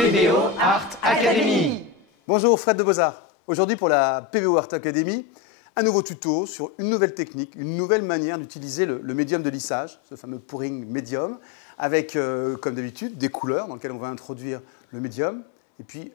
PBO Art Academy. Bonjour, Fred de Beaux-Arts. Aujourd'hui pour la PBO Art Academy, un nouveau tuto sur une nouvelle technique, une nouvelle manière d'utiliser le médium de lissage, ce fameux pouring médium, avec, comme d'habitude, des couleurs dans lesquelles on va introduire le médium et puis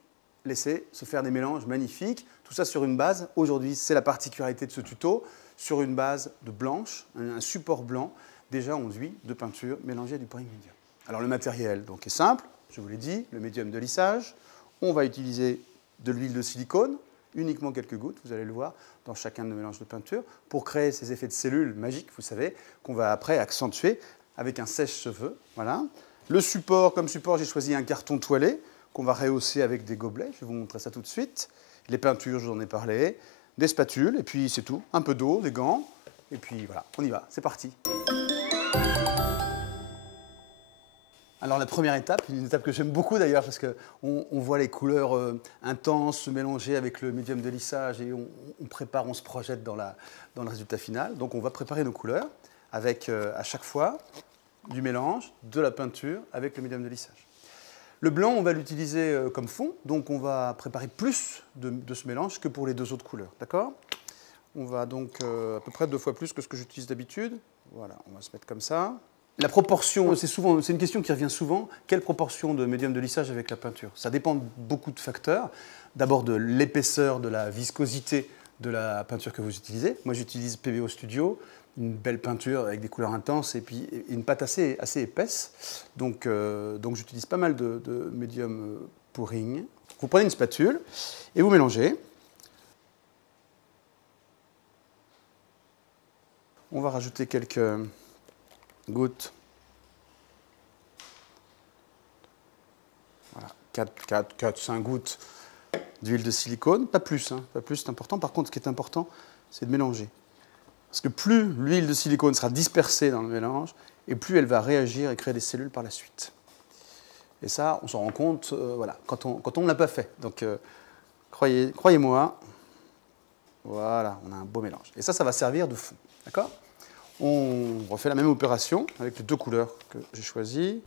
laisser se faire des mélanges magnifiques. Tout ça sur une base, aujourd'hui c'est la particularité de ce tuto, sur une base de blanche, un support blanc, déjà enduit de peinture mélangée à du pouring médium. Alors le matériel donc, est simple, je vous l'ai dit, le médium de lissage. On va utiliser de l'huile de silicone, uniquement quelques gouttes, vous allez le voir, dans chacun de nos mélanges de peinture, pour créer ces effets de cellules magiques, vous savez, qu'on va après accentuer avec un sèche-cheveux. Voilà. Le support, comme support, j'ai choisi un carton toilé qu'on va rehausser avec des gobelets. Je vais vous montrer ça tout de suite. Les peintures, je vous en ai parlé. Des spatules, et puis c'est tout. Un peu d'eau, des gants, et puis voilà, on y va, c'est parti. Alors la première étape, une étape que j'aime beaucoup d'ailleurs, parce qu'on voit les couleurs intenses se mélanger avec le médium de lissage, et on prépare, on se projette dans le résultat final. Donc on va préparer nos couleurs avec à chaque fois du mélange, de la peinture avec le médium de lissage. Le blanc, on va l'utiliser comme fond, donc on va préparer plus de ce mélange que pour les deux autres couleurs, d'accord? On va donc à peu près 2 fois plus que ce que j'utilise d'habitude. Voilà, on va se mettre comme ça. La proportion, c'est une question qui revient souvent. Quelle proportion de médium de lissage avec la peinture? Ça dépend de beaucoup de facteurs. D'abord de l'épaisseur, de la viscosité de la peinture que vous utilisez. Moi, j'utilise PBO Studio, une belle peinture avec des couleurs intenses et puis une pâte assez épaisse. Donc j'utilise pas mal de médium pouring. Vous prenez une spatule et vous mélangez. On va rajouter quelques gouttes. Voilà, 4-5 gouttes d'huile de silicone. Pas plus, hein, pas plus, c'est important. Par contre, ce qui est important, c'est de mélanger. Parce que plus l'huile de silicone sera dispersée dans le mélange, et plus elle va réagir et créer des cellules par la suite. Et ça, on s'en rend compte voilà, quand on ne l'a pas fait. Donc, croyez-moi, voilà, on a un beau mélange. Et ça va servir de fond. D'accord ? On refait la même opération avec les 2 couleurs que j'ai choisies.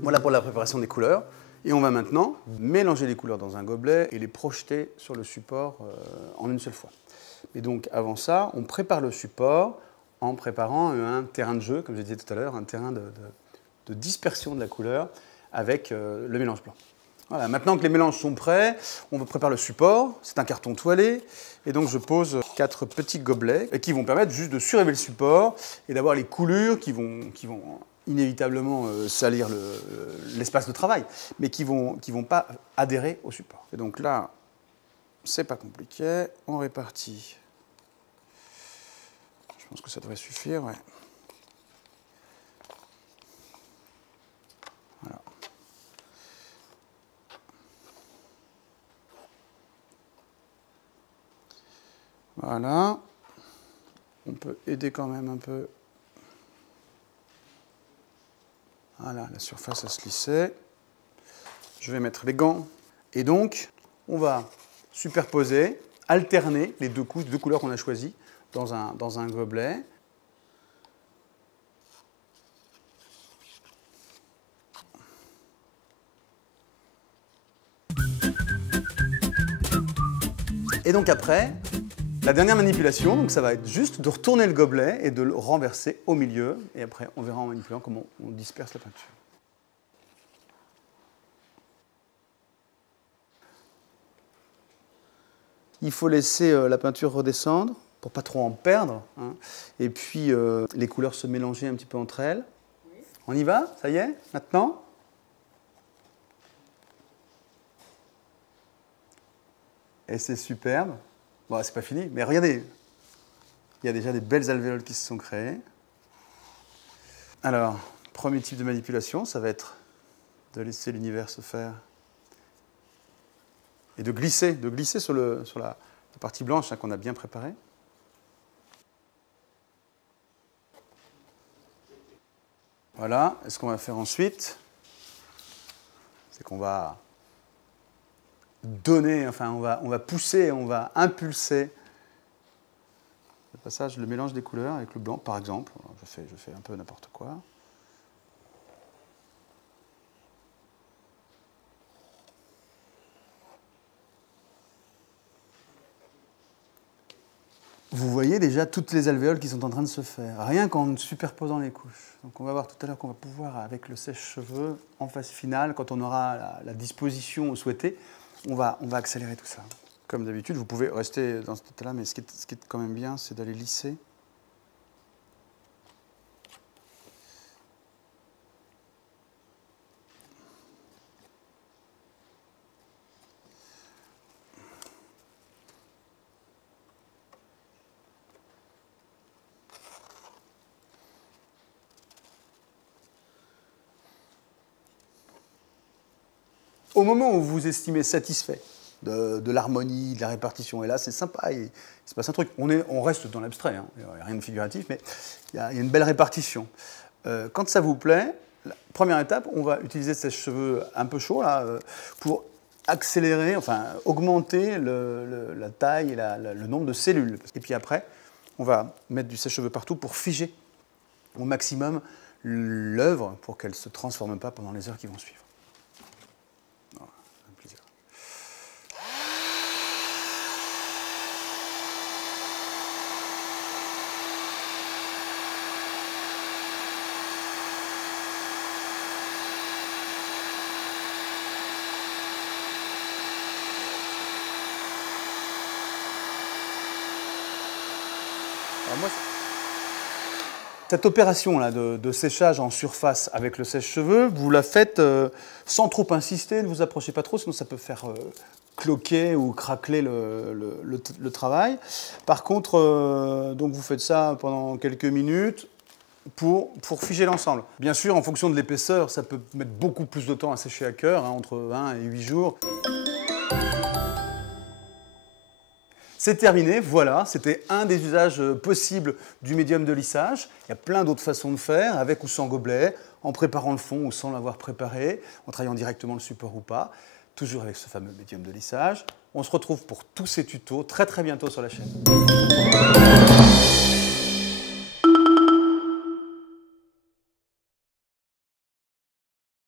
Voilà pour la préparation des couleurs. Et on va maintenant mélanger les couleurs dans un gobelet et les projeter sur le support en une seule fois. Et donc, avant ça, on prépare le support en préparant un terrain de jeu, comme je disais tout à l'heure, un terrain de dispersion de la couleur avec le mélange blanc. Voilà, maintenant que les mélanges sont prêts, on prépare le support. C'est un carton toilé. Et donc, je pose 4 petits gobelets qui vont permettre juste de surélever le support et d'avoir les coulures qui vont inévitablement salir l'espace de travail, mais qui vont pas adhérer au support. Et donc là, c'est pas compliqué. On répartit. Je pense que ça devrait suffire, ouais. Voilà. Voilà. On peut aider quand même un peu. Voilà, la surface à se lisser. Je vais mettre les gants. Et donc, on va superposer, alterner les 2 couches, 2 couleurs qu'on a choisies dans un gobelet. Et donc après, la dernière manipulation, donc ça va être juste de retourner le gobelet et de le renverser au milieu. Et après, on verra en manipulant comment on disperse la peinture. Il faut laisser la peinture redescendre pour pas trop en perdre. Hein. Et puis les couleurs se mélanger un petit peu entre elles. Oui. On y va? Ça y est? Maintenant? Et c'est superbe. Bon, c'est pas fini, mais regardez. Il y a déjà des belles alvéoles qui se sont créées. Alors, premier type de manipulation, ça va être de laisser l'univers se faire. Et de glisser sur la partie blanche hein, qu'on a bien préparée. Voilà. Et ce qu'on va faire ensuite, c'est qu'on va donner, enfin on va pousser, on va impulser le passage, le mélange des couleurs avec le blanc, par exemple. Je fais un peu n'importe quoi. Vous voyez déjà toutes les alvéoles qui sont en train de se faire, rien qu'en superposant les couches. Donc on va voir tout à l'heure qu'on va pouvoir, avec le sèche-cheveux, en phase finale, quand on aura la disposition souhaitée, on va accélérer tout ça. Comme d'habitude, vous pouvez rester dans cet état-là, mais ce qui est quand même bien, c'est d'aller lisser. Au moment où vous estimez satisfait de l'harmonie, de la répartition, et là c'est sympa, il se passe un truc. On reste dans l'abstrait, hein, il n'y a rien de figuratif, mais il y a une belle répartition. Quand ça vous plaît, la première étape, on va utiliser ce sèche-cheveux un peu chaud là, pour accélérer, enfin augmenter la taille et le nombre de cellules. Et puis après, on va mettre du sèche-cheveux partout pour figer au maximum l'œuvre pour qu'elle ne se transforme pas pendant les heures qui vont suivre. Cette opération-là de séchage en surface avec le sèche-cheveux, vous la faites sans trop insister, ne vous approchez pas trop, sinon ça peut faire cloquer ou craqueler le travail. Par contre, donc vous faites ça pendant quelques minutes pour figer l'ensemble. Bien sûr, en fonction de l'épaisseur, ça peut mettre beaucoup plus de temps à sécher à cœur, hein, entre 1 et 8 jours. C'est terminé, voilà, c'était un des usages possibles du médium de lissage. Il y a plein d'autres façons de faire, avec ou sans gobelet, en préparant le fond ou sans l'avoir préparé, en travaillant directement le support ou pas, toujours avec ce fameux médium de lissage. On se retrouve pour tous ces tutos très bientôt sur la chaîne.